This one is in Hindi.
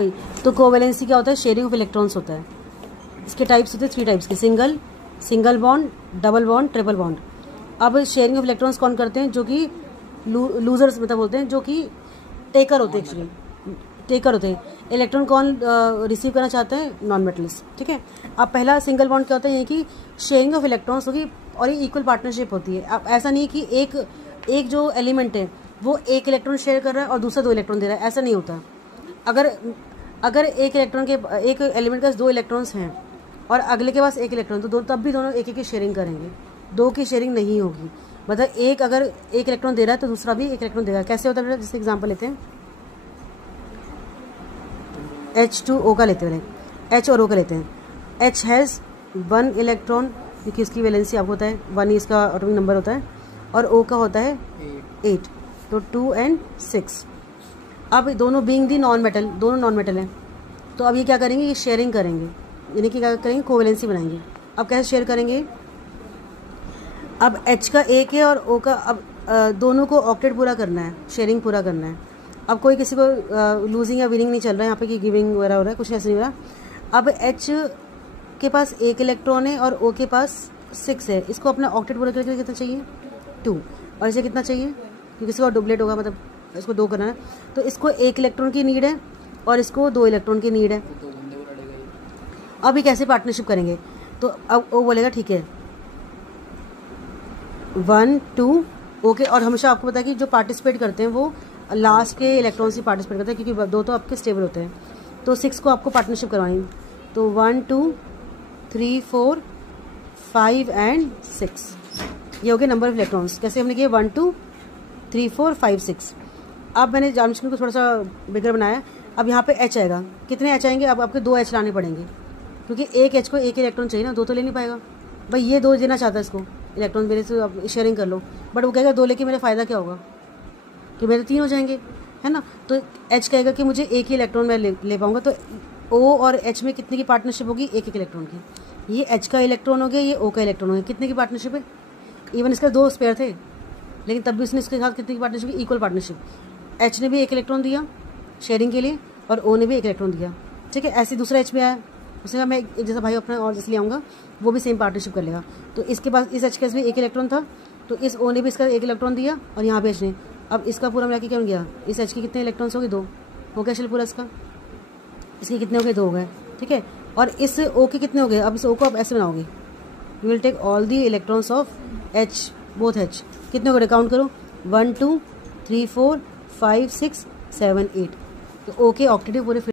तो कोवेलेंसी क्या होता है? शेयरिंग ऑफ इलेक्ट्रॉन्स होता है। इसके टाइप्स होते हैं 3 टाइप्स के, single bond, double bond, triple bond. अब शेयरिंग ऑफ इलेक्ट्रॉन्स कौन करते हैं? जो कि लूजर्स मतलब बोलते हैं, जो कि टेकर होते हैं, एक्चुअली टेकर होते हैं। इलेक्ट्रॉन कौन रिसीव करना चाहते हैं? Non metals. ठीक है। अब पहला सिंगल बॉन्ड क्या होता है? ये कि शेयरिंग ऑफ इलेक्ट्रॉन्स होगी और ये इक्वल पार्टनरशिप होती है। अब ऐसा नहीं कि एक जो एलिमेंट है वो एक इलेक्ट्रॉन शेयर कर रहा है और दूसरा 2 इलेक्ट्रॉन दे रहा है, ऐसा नहीं होता। अगर एक एलिमेंट के पास 2 इलेक्ट्रॉन्स हैं और अगले के पास 1 इलेक्ट्रॉन, तो तब भी दोनों एक की शेयरिंग करेंगे, 2 की शेयरिंग नहीं होगी। मतलब अगर 1 इलेक्ट्रॉन दे रहा है तो दूसरा भी 1 इलेक्ट्रॉन देगा। कैसे होता है बेटा? जैसे एग्जांपल लेते हैं, H2O का लेते हैं, H और O का लेते हैं। H हैज़ 1 इलेक्ट्रॉन, क्योंकि इसकी वैलेंसी आपको होता है 1 ही इसका एटॉमिक नंबर होता है, और O का होता है 8, तो 2 and 6। अब दोनों बीइंग दी नॉन मेटल, दोनों नॉन मेटल हैं, तो अब ये क्या करेंगे? ये शेयरिंग करेंगे, यानी कि क्या करेंगे? कोवेलेंसी बनाएंगे। अब कैसे शेयर करेंगे? अब H का 1 है और O का, अब दोनों को ऑक्टेट पूरा करना है, शेयरिंग पूरा करना है। अब कोई किसी को लूजिंग या विनिंग नहीं चल रहा है यहाँ पे कि गिविंग वगैरह हो रहा है, कुछ ऐसा नहीं हो रहा। अब H के पास 1 इलेक्ट्रॉन है और O के पास 6 है। इसको अपना ऑक्टेट पूरा करके कितना चाहिए? 2। और इसे कितना चाहिए? क्योंकि इसको डुप्लेट होगा, मतलब इसको 2 करना है, तो इसको 1 इलेक्ट्रॉन की नीड है और इसको 2 इलेक्ट्रॉन की नीड है। अब ये कैसे पार्टनरशिप करेंगे? तो अब वो बोलेगा ठीक है 1 2 ओके। और हमेशा आपको पता है कि जो पार्टिसिपेट करते हैं वो लास्ट के इलेक्ट्रॉन से पार्टिसिपेट करते हैं, क्योंकि 2 तो आपके स्टेबल होते हैं। तो 6 को आपको पार्टनरशिप करवानी, तो 1 2 3 4 5 and 6, ये हो गया नंबर ऑफ इलेक्ट्रॉन्स। कैसे हमने किया? 1 2 3 4 5 6। अब मैंने जानबूझकर को थोड़ा सा बिगर बनाया। अब यहाँ पे H आएगा, कितने H आएंगे? अब आपके 2 H लाने पड़ेंगे, क्योंकि एक H को 1 इलेक्ट्रॉन चाहिए ना, 2 तो ले नहीं पाएगा भाई। ये 2 देना चाहता है इसको इलेक्ट्रॉन, मेरे से आप शेयरिंग कर लो, बट वो कहेगा 2 लेके मेरा फ़ायदा क्या होगा? कि मेरे 3 हो जाएंगे, है ना। तो H कहेगा कि मुझे 1 ही इलेक्ट्रॉन मैं ले पाऊँगा। तो O और H में कितने की पार्टनरशिप होगी? 1 इलेक्ट्रॉन की। ये H का इलेक्ट्रॉन हो गया, ये O का इलेक्ट्रॉन हो गया। कितने की पार्टनरशिप है? इवन इसका 2 स्पेयर थे, लेकिन तब भी उसने इसके साथ कितने की पार्टनरशिप? Equal partnership. H ने भी 1 इलेक्ट्रॉन दिया शेयरिंग के लिए और O ने भी 1 इलेक्ट्रॉन दिया। ठीक है। ऐसे दूसरा H में आया, उसने कहा मैं एक जैसा भाई अपना और जैसे ले आऊँगा, वो भी सेम पार्टनरशिप कर लेगा। तो इसके पास इस H के पास भी 1 इलेक्ट्रॉन था, तो इस O ने भी इसका 1 इलेक्ट्रॉन दिया और यहाँ पे H ने। अब इसका पूरा मिला के क्या हो गया? इस H के कितने इलेक्ट्रॉन्स हो गए? 2 हो गया चल पूरा इसका। इसके कितने हो गए? 2 हो गए। ठीक है। और इस O के कितने हो गए? अब इस O को आप ऐसे बनाओगे, you will take all the electrons of H, both H। कितने हो गए? काउंट करो, 1 2 3 4 5 6 7 8। तो O के ऑक्टेटिव पूरे